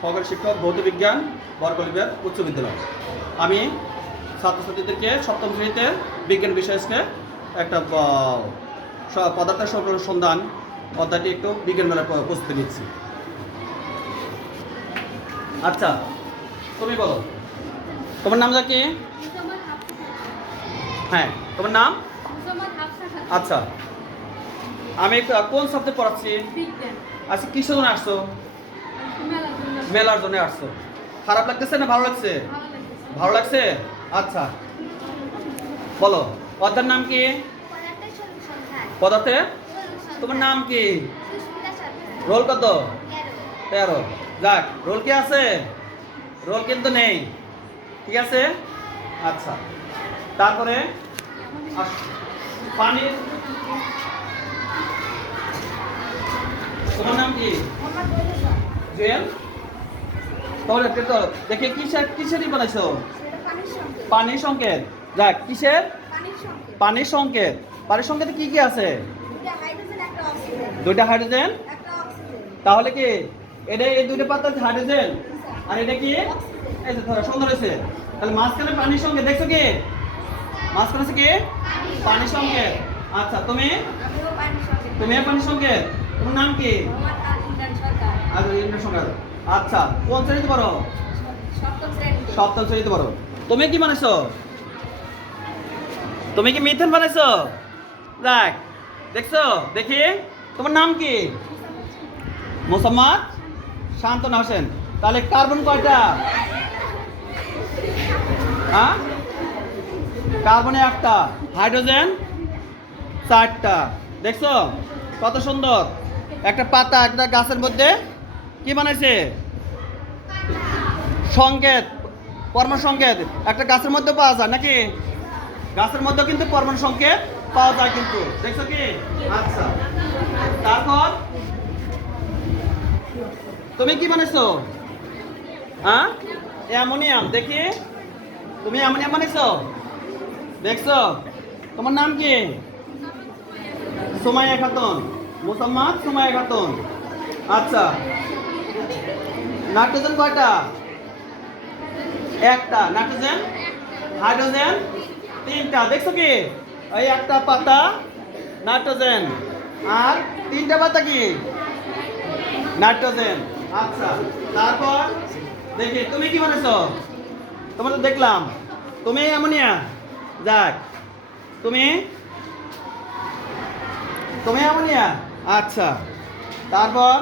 সহকারী শিক্ষক ভৌত বিজ্ঞান বরকলিবের উচ্চ বিদ্যালয়। আমি ছাত্রছাত্রীদেরকে সপ্তম শ্রেণীতে বিজ্ঞান বিষয়কে একটা পদার্থের সন্ধান অধ্যায়টি একটু বিজ্ঞান মেলার প্রস্তুতি নিচ্ছি। আচ্ছা, তুমি বলো তোমার নাম কি? হ্যাঁ, তোমার নাম? আচ্ছা, আমি কোন সাবজেক্ট পড়াচ্ছি? আচ্ছা, কিসের জন্য আসছো? মেলার জন্য আসছো। খারাপ লাগতেছে না ভালো লাগছে? ভালো লাগছে। আচ্ছা, বলো অধ্যায়ের নাম কি? পদার্থে। তোমার নাম কি? রোল কত? 13। যাক, রোল কি আছে? রোল কিন্তু নেই, ঠিক আছে। আচ্ছা, তারপরে পানির, তোমার নাম কি? জুয়েল। তাহলে দেখে কিসেরই বানাইছো? পানির সংকেত। যাক, কিসের? পানির সংকেত। পানির সংকেতে কি কি আছে? দুইটা হাইড্রোজেন। তাহলে কি এটা এই দুইটা পাতা হাইড্রোজেন আর এটা কি? এই যে ধরো সুন্দর হয়েছে। তাহলে মাঝখানে পানির সংকেত দেখছো কি? মাঝখানে আছে কি? পানির সংকেত। আচ্ছা, তুমি পানির সংকেত। তোমার নাম কি? আচ্ছা, কোন শ্রেণীতে পড়ো? সপ্তম শ্রেণীতে পড়ো। তুমি কি বানাইছো? তুমি কি মিথেন বানাইছো? দেখ, দেখছো? দেখি তোমার নাম কি? মোসাম্মদ শান্তনা হোসেন। তাহলে কার্বন কয়টা? হ্যাঁ, কার্বনে একটা, হাইড্রোজেন 4টা। দেখছো কত সুন্দর একটা পাতা একটা গাছের মধ্যে কি বানাইছে? সংকেত, পরমাণু সংকেত একটা গাছের মধ্যে পাওয়া যায় নাকি? গাছের মধ্যে কিন্তু পরমাণু সংকেত পাওয়া যায় কিন্তু, দেখছো কি? আচ্ছা, তারপর তুমি কি বানাইছো? হ্যাঁ, অ্যামোনিয়াম। দেখি তুমি অ্যামোনিয়াম বানাইছো, দেখছো? তোমার নাম কি? সুমাইয়া খাতুন। মোসাম্মদ সুমাইয়া খাতুন। আচ্ছা, নাইট্রোজেন কয়টা? একটা। নাইট্রোজেন, হাইড্রোজেন 3টা। দেখছো কি? এই একটা পাতা নাইট্রোজেন আর 3টা পাতা কি? নাইট্রোজেন। আচ্ছা, তারপর দেখি তুমি কি বানাইছো? তোমার তো দেখলাম তুমি অ্যামোনিয়া। যাক, তুমি অ্যামোনিয়া। আচ্ছা, তারপর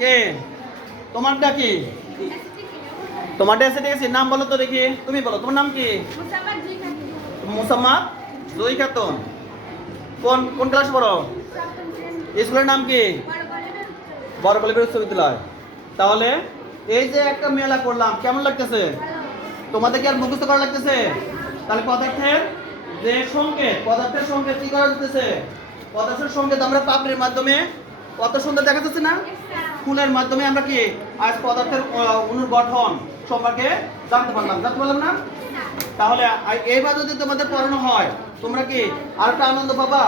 কে? তোমারটা কি? তোমারটা এসে নাম বলো তো দেখি। তুমি বলো তোমার নাম কি? মোসাম্মদ জুই খাতুন। কোন ক্লাসে পড়ো? স্কুলের নাম কি? বরকলিবের উচ্চ বিদ্যালয়। তাহলে এই যে একটা মেলা করলাম, কেমন লাগতেছে? তোমাদের কি আর মুখস্থ করা লাগতেছে? তাহলে পদার্থের যে সংকেত, পদার্থের সংকেত কি করা যেতেছে? পদার্থের সংকেত আমরা পাপড়ির মাধ্যমে কত সুন্দর দেখা যাচ্ছে না? ফুলের মাধ্যমে আমরা কি আজ পদার্থের অণুর গঠন সম্পর্কে জানতে পারলাম না? তাহলে এইবার যদি তোমাদের পড়ানো হয় তোমরা কি আর একটা আনন্দ পাবা?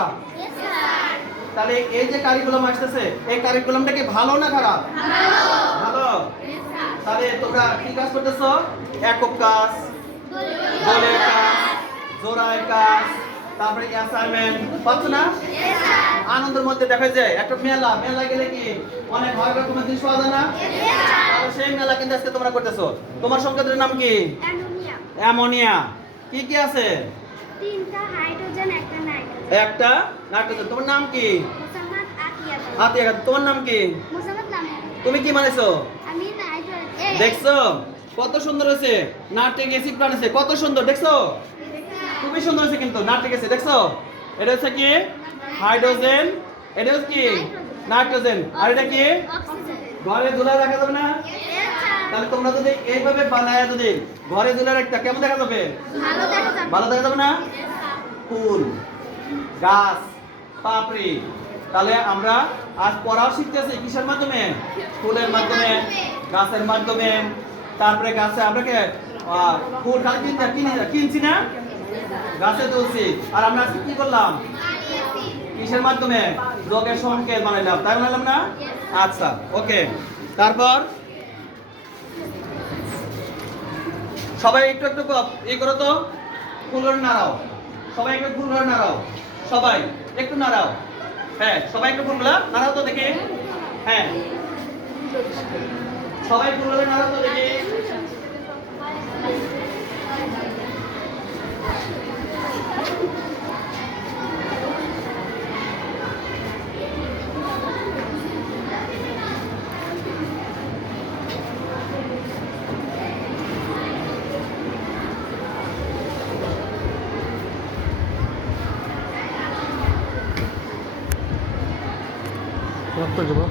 তাহলে এই যে কারিকুলাম আসতেছে, এই কারিকুলামটা কি ভালো না খারাপ? ভালো। তাহলে তোমরা কি কাজ করতেছো? একক কাজ, দলীয় কাজ, জোড়ায় কাজ, তারপরে অ্যাসাইনমেন্ট পাচ্ছ না? আনন্দের মধ্যে দেখা যায় একটা মেলা গেলে কি অনেক ভালো রকমের জিনিস পাওয়া যায় না? তাহলে সেই মেলা কিন্তু আজকে তোমরা করতেছো। তোমার সংকেতের নাম কি? অ্যামোনিয়া। কি কি আছে? 3টা হাইড্রোজেন, একটা নাইট্রোজেন। তোমার নাম কি? মোসাম্মদ আতিয়া। তোমার নাম কি? তুমি কি বানাইছো? আমি নাইট্রোজেন। দেখছো কত সুন্দর হয়েছে? নাইট্রিক অ্যাসিড বানাইছে, কত সুন্দর দেখছো? খুবই সুন্দর হয়েছে কিন্তু নাইট্রিক অ্যাসিড। দেখছো এটা হচ্ছে কি? হাইড্রোজেন। এটা হচ্ছে কি? নাইট্রোজেন। আর এটা কি? অক্সিজেন। ঘরে ঝুলা রাখা যাবে না? তাহলে তোমরা যদি এইভাবে বানায় যদি ঘরে ঝুলা রাখতে কেমন দেখা যাবে? ভালো দেখা যাবে না? ফুল, গাছ, পাপড়ি। তাহলে আমরা আজ পড়াও শিখতেছি কিসের মাধ্যমে? ফুলের মাধ্যমে, গাছের মাধ্যমে। তারপরে গাছে আমরা ফুল কিনছি না, গাছে তুলছি। আর আমরা আজকে কি করলাম? কিসের মাধ্যমে? রোগের সংকেত বানাইলাম, তাই বানাইলাম না? আচ্ছা, ওকে। তারপর সবাই একটু একটু ই করো তো, ফুল করে নাড়াও। সবাই একটু ফুল করে নাড়াও। সবাই একটু নাড়াও। হ্যাঁ, সবাই একটু ফুলগুলা নাড়াও তো দেখি। হ্যাঁ, সবাই ফুল করে নাড়াও তো দেখি। রক্ত দেবো